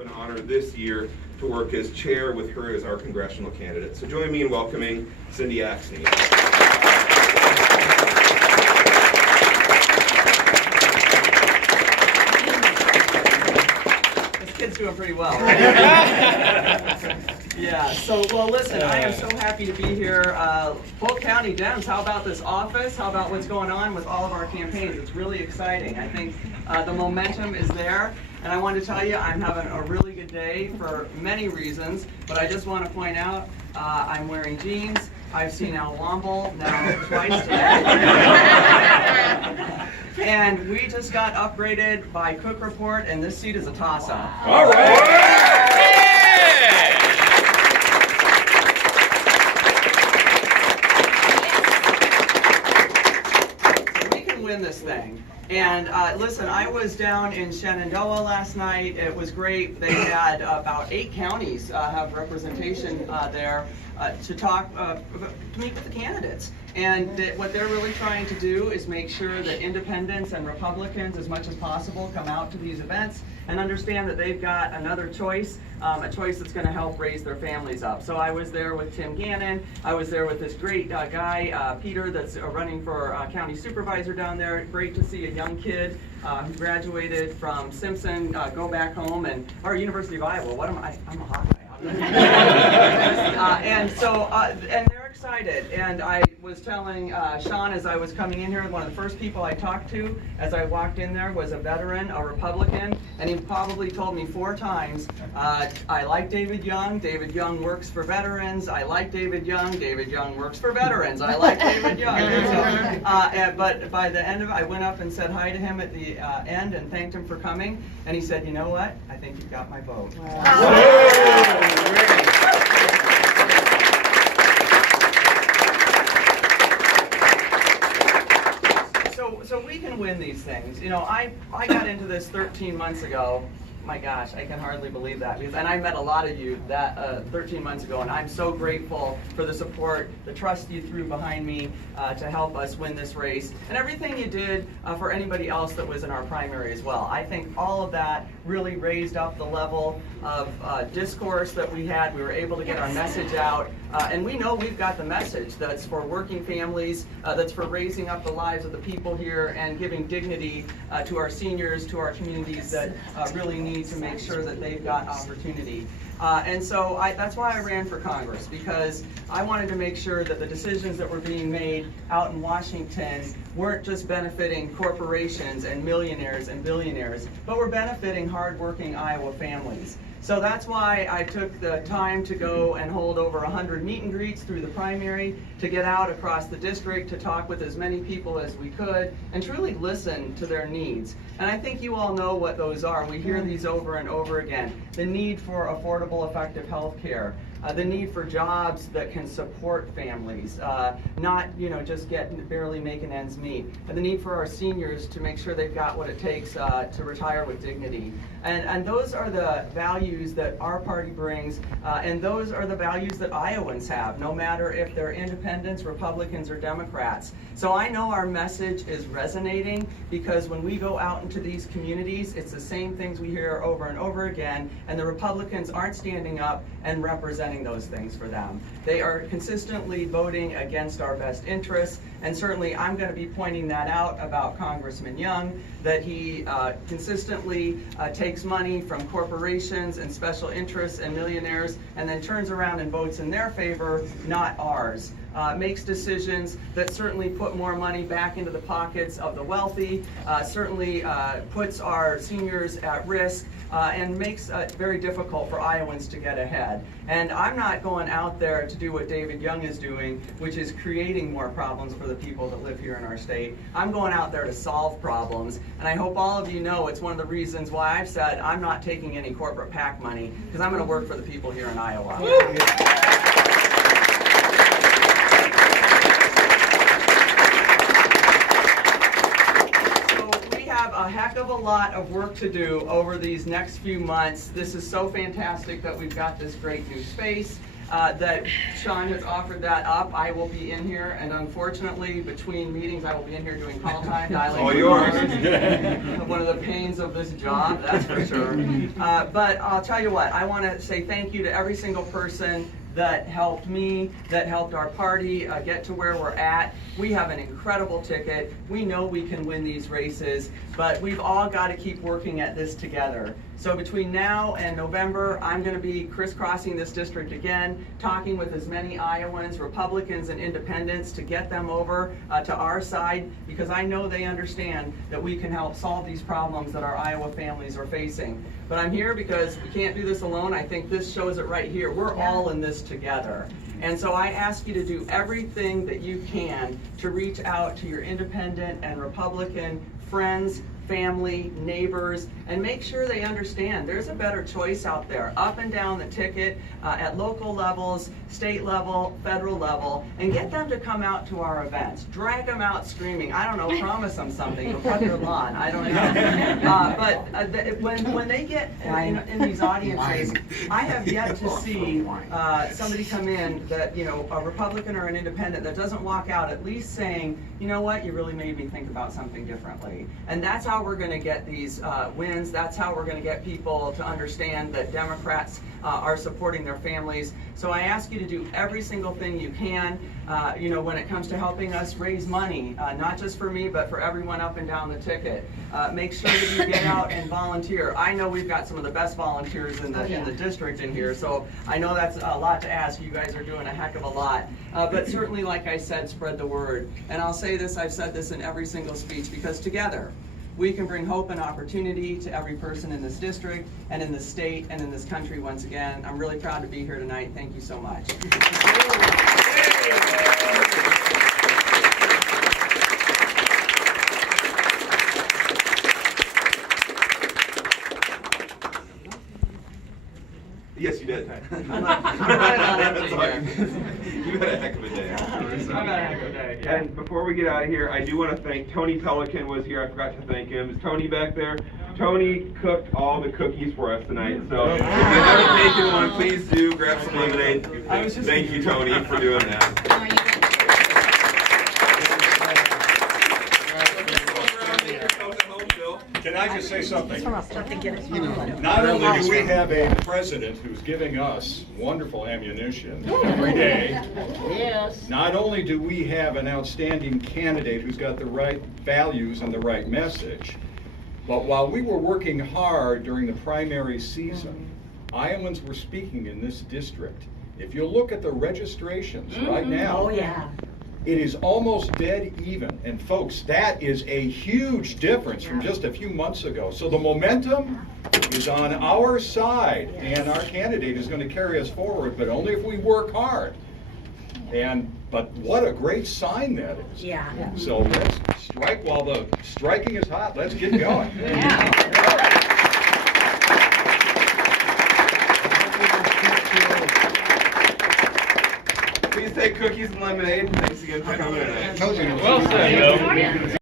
of an honor this year to work as chair with her as our congressional candidate. So join me in welcoming Cindy Axne. This kid's doing pretty well, right? Yeah, so, well, listen, I am so happy to be here. Polk County Dems, how about this office? How about what's going on with all of our campaigns? It's really exciting. I think the momentum is there. And I want to tell you, I'm having a really good day for many reasons, but I just want to point out I'm wearing jeans. I've seen Al Womble now twice today. And we just got upgraded by Cook Report, and this seat is a toss-up. All right! Win this thing. And listen, I was down in Shenandoah last night. It was great. They had about 8 counties have representation there to talk, to meet with the candidates. And what they're really trying to do is make sure that independents and Republicans, as much as possible, come out to these events and understand that they've got another choice, a choice that's going to help raise their families up. So I was there with Tim Gannon. I was there with this great guy, Peter, that's running for county supervisor down there. Great to see a young kid who graduated from Simpson go back home, and or University of Iowa. What am I? I'm a Hawkeye. And so, and they're excited. And I was telling Sean as I was coming in here, one of the first people I talked to as I walked in there was a veteran, a Republican, and he probably told me 4 times, I like David Young. David Young works for veterans. I like David Young. David Young works for veterans. I like David Young. So, but by the end of it, I went up and said hi to him at the end and thanked him for coming. And he said, you know what? I think you've got my vote. Wow. So we can win these things. You know, I got into this 13 months ago. My gosh, I can hardly believe that. And I met a lot of you that 13 months ago, and I'm so grateful for the support, the trust you threw behind me to help us win this race, and everything you did for anybody else that was in our primary as well. I think all of that really raised up the level of discourse that we had. We were able to get our message out, and we know we've got the message that's for working families, that's for raising up the lives of the people here and giving dignity to our seniors, to our communities that really need to make sure that they've got opportunity. And so that's why I ran for Congress, because I wanted to make sure that the decisions that were being made out in Washington weren't just benefiting corporations and millionaires and billionaires, but were benefiting hardworking Iowa families. So that's why I took the time to go and hold over 100 meet and greets through the primary, to get out across the district, to talk with as many people as we could, and truly listen to their needs. And I think you all know what those are. We hear these over and over again. The need for affordable, effective health care. The need for jobs that can support families, not just barely making ends meet. And the need for our seniors to make sure they've got what it takes to retire with dignity. And those are the values that our party brings, and those are the values that Iowans have, no matter if they're independents, Republicans, or Democrats. So I know our message is resonating, because when we go out into these communities, it's the same things we hear over and over again, and the Republicans aren't standing up and representing those things for them. They are consistently voting against our best interests, and certainly I'm going to be pointing that out about Congressman Young, that he consistently takes money from corporations and special interests and millionaires and then turns around and votes in their favor, not ours. Makes decisions that certainly put more money back into the pockets of the wealthy, certainly puts our seniors at risk, and makes it very difficult for Iowans to get ahead. And I'm not going out there to do what David Young is doing, which is creating more problems for the people that live here in our state. I'm going out there to solve problems, and I hope all of you know it's one of the reasons why I've said I'm not taking any corporate PAC money, because I'm going to work for the people here in Iowa. A heck of a lot of work to do over these next few months. This is so fantastic that we've got this great new space. that Sean has offered that up. I will be in here, and unfortunately, between meetings, I will be in here doing call time, dialing. All yours. One of the pains of this job, that's for sure. But I'll tell you what, I want to say thank you to every single person that helped me, that helped our party get to where we're at. We have an incredible ticket. We know we can win these races, but we've all got to keep working at this together. So between now and November, I'm going to be crisscrossing this district again, talking with as many Iowans, Republicans, and independents to get them over to our side, because I know they understand that we can help solve these problems that our Iowa families are facing. But I'm here because we can't do this alone. I think this shows it right here. We're all in this together. And so I ask you to do everything that you can to reach out to your independent and Republican friends, family, neighbors, and make sure they understand there's a better choice out there, up and down the ticket, at local levels, state level, federal level, and get them to come out to our events. Drag them out screaming. I don't know, promise them something, go cut their lawn, I don't know. When they get in these audiences, I have yet to see somebody come in that, you know, a Republican or an independent that doesn't walk out at least saying, you know what, you really made me think about something differently. And that's how we're going to get these wins. That's how we're going to get people to understand that Democrats are supporting their families. So I ask you to do every single thing you can, you know, when it comes to helping us raise money, not just for me, but for everyone up and down the ticket. Make sure that you get out and volunteer. I know we've got some of the best volunteers in the district in here, so I know that's a lot to ask. You guys are doing a heck of a lot. But certainly, like I said, spread the word. And I'll say this, I've said this in every single speech, because together, we can bring hope and opportunity to every person in this district and in this state and in this country once again. I'm really proud to be here tonight. Thank you so much. Yes, you did. I'm running on empty here. You had a heck of a day. I've had a heck of a day. Yeah. And before we get out of here, I do want to thank Tony Pelican was here. I forgot to thank him. Is Tony back there? Tony cooked all the cookies for us tonight. So if you haven't taken one, please do grab some lemonade. Thank you, Tony, for doing that. Can I just say something? Not only do we have a president who's giving us wonderful ammunition every day, not only do we have an outstanding candidate who's got the right values and the right message, but while we were working hard during the primary season, Iowans were speaking in this district. If you look at the registrations right now, it is almost dead even. And folks, that is a huge difference from just a few months ago. So the momentum is on our side, and our candidate is going to carry us forward, but only if we work hard. But what a great sign that is. Yeah. So let's strike while the striking is hot. Let's get going. Please take cookies and lemonade. Thanks again for coming tonight. Well said, Bill.